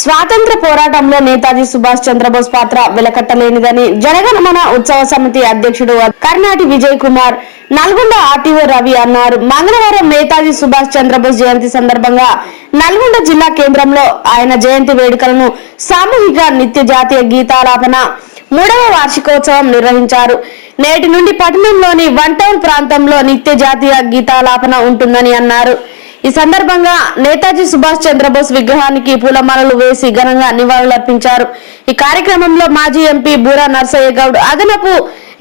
స్వాతంత్ర పోరాటంలో నేతాజీ సుభాష్ చంద్రబోస్ పాత్ర వెలకట్టలేనిదని జనగణమన ఉత్సవ సమితి అధ్యక్షుడు కర్ణాటి విజయ్ కుమార్ నల్గొండ ఆర్టీఓ రవి అన్నారు. మంగళవారం నేతాజీ సుభాష్ చంద్రబోస్ జయంతి సందర్భంగా నల్గొండ జిల్లా కేంద్రంలో ఆయన జయంతి వేడుకలను సామూహిక నిత్య జాతీయ గీతాలాపన మూడవ వార్షికోత్సవం నిర్వహించారు. నేటి నుండి పట్టణంలోని వన్ టౌన్ ప్రాంతంలో నిత్య జాతీయ గీతాలాపన ఉంటుందని అన్నారు. ఈ సందర్భంగా నేతాజీ సుభాష్ చంద్రబోస్ విగ్రహానికి పూలమాలలు వేసి ఘనంగా నివాళులర్పించారు. ఈ కార్యక్రమంలో మాజీ ఎంపీ బూరా నర్సయ్య గౌడ్ అదనపు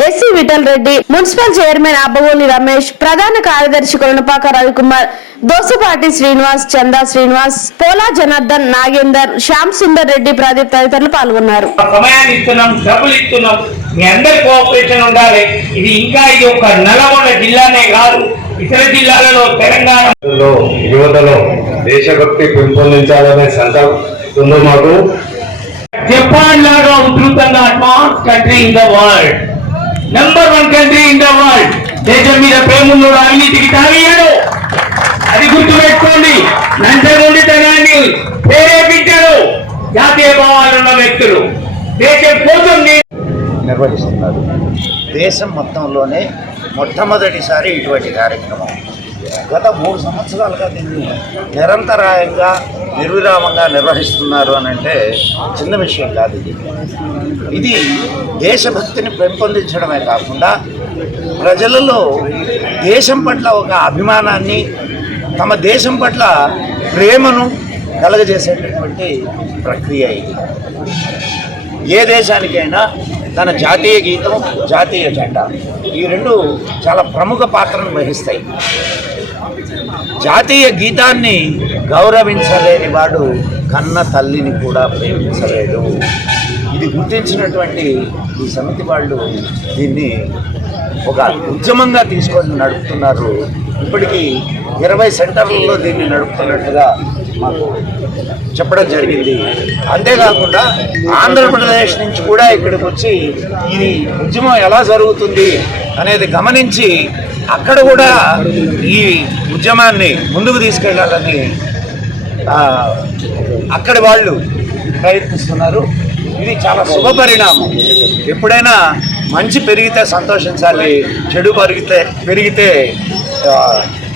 SC Vithal Reddy municipal chairman Abbagoni Ramesh ప్రధాన కార్యదర్శి కొలనపాక రవికుమార్ దోసపాటి శ్రీనివాస్ చందా శ్రీనివాస్ పోలా జనార్దన్ నాగేందర్ శ్యామ్ సుందర్ రెడ్డి ప్రదీప్ తదితరులు పాల్గొన్నారు. సమయాన్ని ఇస్తున్నాం డబ్బులు ఇస్తున్నాం. మీ అందరి కోఆపరేషన్ ఉండాలి. ఇది ఇంకా ఇది ఒక నల్గొండ జిల్లానే కాదు. ఇతర జిల్లాలలో తెలంగాణ లో యువతలో దేశభక్తి పెంపొందించాలనే సంకల్పం మాకు? జపాన్ లాగా ఉధృతంగా advance country in the world number one country in the world దేశం మీద ప్రేములు అవినీతికి తాగేయడు అది గుర్తుపెట్టుకోండి. నంచగొండితనాన్ని ప్రేరేపించాడు. జాతీయ భావాలున్న వ్యక్తులు. దేశం కోసం నిర్వహిస్తున్నారు. దేశం మొత్తంలోనే మొట్టమొదటిసారి ఇటువంటి కార్యక్రమం. గత మూడు సంవత్సరాలుగా దీన్ని నిరంతరాయంగా నిర్విరామంగా నిర్వహిస్తున్నారు అని అంటే చిన్న విషయం కాదు ఇది. ఇది దేశభక్తిని పెంపొందించడమే కాకుండా ప్రజలలో దేశం పట్ల ఒక అభిమానాన్ని తమ దేశం పట్ల ప్రేమను కలగజేసేటటువంటి ప్రక్రియ ఇది. ఏ దేశానికైనా తన జాతీయ గీతం జాతీయ జెండా. ఈ రెండు చాలా ప్రముఖ పాత్రను వహిస్తాయి. జాతీయ గీతాన్ని గౌరవించలేని వాడు కన్న తల్లిని కూడా ప్రేమించలేడు. ఇది గుర్తించినటువంటి ఈ సమితి వాళ్ళు దీన్ని ఒక ఉద్యమంగా తీసుకొని నడుపుతున్నారు. ఇప్పటికీ ఇరవై సెంటర్లలో దీన్ని నడుపుతున్నట్టుగా మాకు చెప్పడం జరిగింది. అంతేకాకుండా ఆంధ్రప్రదేశ్ నుంచి కూడా ఇక్కడికి వచ్చి ఇది ఉద్యమం ఎలా జరుగుతుంది అనేది గమనించి అక్కడ కూడా ఈ ఉద్యమాన్ని ముందుకు తీసుకెళ్ళాలని అక్కడి వాళ్ళు ప్రయత్నిస్తున్నారు. ఇది చాలా శుభ పరిణామం. ఎప్పుడైనా మంచి పెరిగితే సంతోషించాలి చెడు పెరిగితే పెరిగితే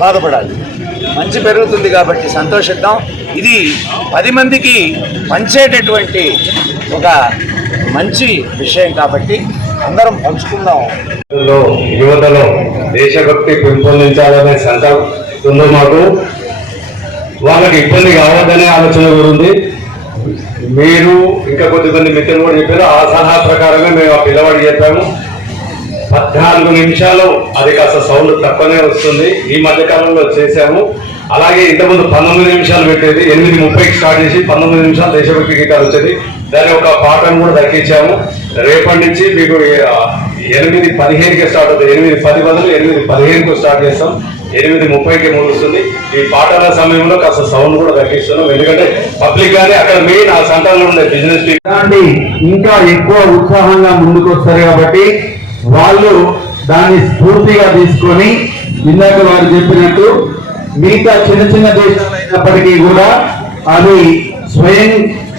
బాధపడాలి. మంచి పెరుగుతుంది కాబట్టి సంతోషిద్దాం. ఇది పది మందికి పంచేటటువంటి ఒక మంచి విషయం కాబట్టి అందరం పంచుకుందాం. యువతలో దేశభక్తి పెంపొందించాలనే సంకల్పం మాకు. వాళ్ళకి ఇబ్బంది కావద్దనే ఆలోచన కూడా ఉంది. మీరు ఇంకా కొద్దిమంది మిత్రులు కూడా చెప్పారు. ఆ సలహా ప్రకారమే మేము ఆ పిల్లవాడికి చెప్పాము. పద్నాలుగు నిమిషాలు అది కాస్త సౌండ్ తక్కువనే వస్తుంది. ఈ మధ్య కాలంలో చేశాము. అలాగే ఇంతకుముందు పంతొమ్మిది నిమిషాలు పెట్టేది ఎనిమిది ముప్పైకి స్టార్ట్ చేసి పంతొమ్మిది నిమిషాలు దేశభక్తి గీతాలు వచ్చేది. దాని ఒక పాటను కూడా తగ్గించాము. రేపటి నుంచి మీకు ఎనిమిది పదిహేనుకి స్టార్ట్ అవుతుంది. ఎనిమిది పది బదులు ఎనిమిది పదిహేనుకు స్టార్ట్ చేస్తాం. ఎనిమిది ముప్పైకి ముగుస్తుంది. ఈ పాటల సమయంలో కాస్త సౌండ్ కూడా తగ్గిస్తున్నాం. ఎందుకంటే పబ్లిక్ గానీ అక్కడ మెయిన్ ఆ సెంటర్లో ఉండే బిజినెస్ ఇంకా ఎక్కువ ఉత్సాహంగా ముందుకు వస్తారు కాబట్టి వాళ్ళు దాన్ని స్ఫూర్తిగా తీసుకొని ఇందాక వారు చెప్పినట్టు మిగతా చిన్న చిన్న దేశాలు అయినప్పటికీ కూడా అవి స్వయం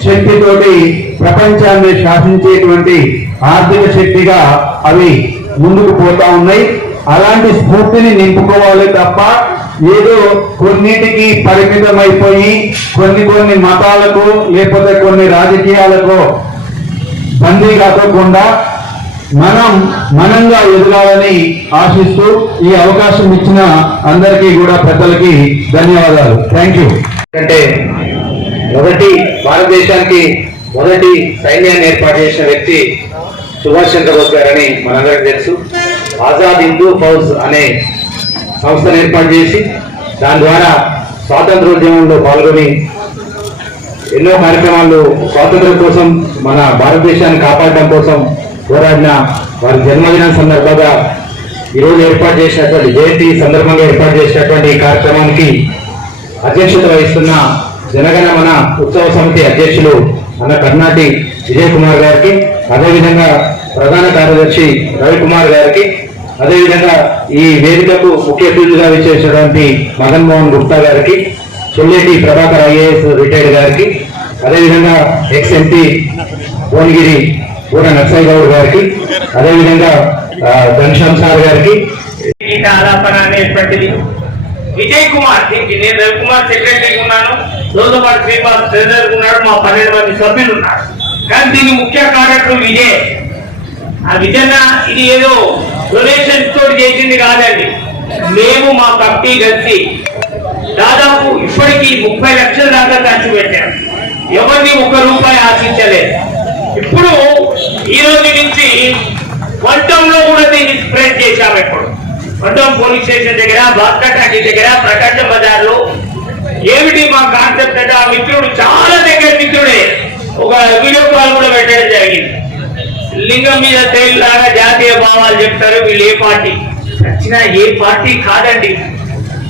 శక్తితోటి ప్రపంచాన్ని శాసించేటువంటి ఆర్థిక శక్తిగా అవి ముందుకు పోతా ఉన్నాయి. అలాంటి స్ఫూర్తిని నింపుకోవాలి తప్ప ఏదో కొన్నిటికి పరిమితం అయిపోయి కొన్ని కొన్ని మతాలకు లేకపోతే కొన్ని రాజకీయాలకు బందీ కాకుండా మనం మనంగా ఎదగాలని ఆశిస్తూ ఈ అవకాశం ఇచ్చిన అందరికీ కూడా పెద్దలకి ధన్యవాదాలు. థ్యాంక్ యూ అంటే మొదటి భారతదేశానికి మొదటి సైన్యాన్ని ఏర్పాటు చేసిన వ్యక్తి సుభాష్ చంద్రబోస్ గారని మనందరికీ తెలుసు. ఆజాద్ హిందూ ఫౌజ్ అనే సంస్థను ఏర్పాటు చేసి దాని ద్వారా స్వాతంత్రోద్యమంలో పాల్గొని ఎన్నో కార్యక్రమాలు స్వాతంత్రం కోసం మన భారతదేశాన్ని కాపాడడం కోసం పోరాడిన వారి జన్మదినం సందర్భంగా ఈరోజు ఏర్పాటు చేసినటువంటి జయంతి సందర్భంగా ఏర్పాటు చేసినటువంటి ఈ కార్యక్రమానికి అధ్యక్షత వహిస్తున్న జనగణమన ఉత్సవ సమితి అధ్యక్షులు అన్న కర్ణాటి విజయ్ కుమార్ గారికి అదేవిధంగా ప్రధాన కార్యదర్శి రవికుమార్ గారికి అదేవిధంగా ఈ వేదికకు ముఖ్య అతిథులుగా విచ్చేసినటువంటి మదన్ మోహన్ గుప్తా గారికి చెల్లెటి ప్రభాకర్ ఐఏఎస్ రిటైర్డ్ గారికి అదేవిధంగా ఎక్స్ ఎంపీ భువనగిరి గూడ నర్సయ్య గౌడ్ గారికి అదేవిధంగా ఘనశ్యామ్ సార్ గారికి. ఆలాపన అనేటువంటిది విజయ్ కుమార్ దీనికి నేను రవికుమార్ సెక్రటరీ ఉన్నాను. రోజుపాటు శ్రీనివాస్ ట్రెజరర్ ఉన్నాడు మా పన్నెండు మంది సభ్యులు ఉన్నారు. కానీ దీని ముఖ్య కార్యక్రమం విజయ్ ఆ విజయన ఇది ఏదో డొనేషన్ తోటి చేసింది కాదండి. మేము మా కమిటీ కలిసి దాదాపు ఇప్పటికీ ముప్పై లక్షల దాకా ఖర్చు పెట్టాం. ఎవరిని ఒక్క రూపాయి ఆశించలేదు. ఇప్పుడు ఈ రోజు నుంచి వంటంలో కూడా దీన్ని స్ప్రెడ్ చేశాము ఇప్పుడు. వంటం పోలీస్ స్టేషన్ దగ్గర బాస్కటాకి దగ్గర ప్రకాశం బజార్లో ఏమిటి మా కాన్సెప్ట్ అంటే ఆ మిత్రుడు చాలా దగ్గర మిత్రుడే. ఒక వీడియో కాల్ కూడా పెట్టడం జరిగింది. లింగం మీద తేలిలాగా జాతీయ భావాలు చెప్తారు వీళ్ళు ఏ పార్టీ? వచ్చినా ఏ పార్టీ కాదండి.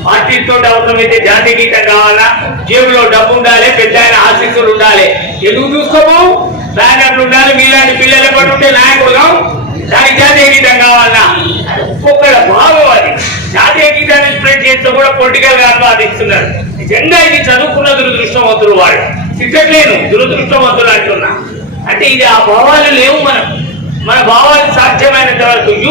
పార్టీతో అవసరమైతే జాతీయ గీతం కావాలా? జేబులో డబ్బు ఉండాలి పెద్ద ఆయన ఆశీస్సులు ఉండాలి. ఎందుకు చూసుకోము నాయకులు ఉండాలి మీలాంటి పిల్లలు పడి ఉంటే నాయకులు దానికి జాతీయ గీతం కావాలన్నా ఒక్కొక్కల భావం అది. జాతీయ గీతాన్ని స్ప్రెడ్ చేస్తూ కూడా పొలిటికల్గా అనువాదిస్తున్నారు నిజంగా ఇది చదువుకున్న దురదృష్టవంతులు వాడు తిట్టట్లేను దురదృష్టవంతులు అంటున్నా. అంటే ఇది ఆ భావాలు లేవు మనం. మన భావాలు సాధ్యమైనంత వరకు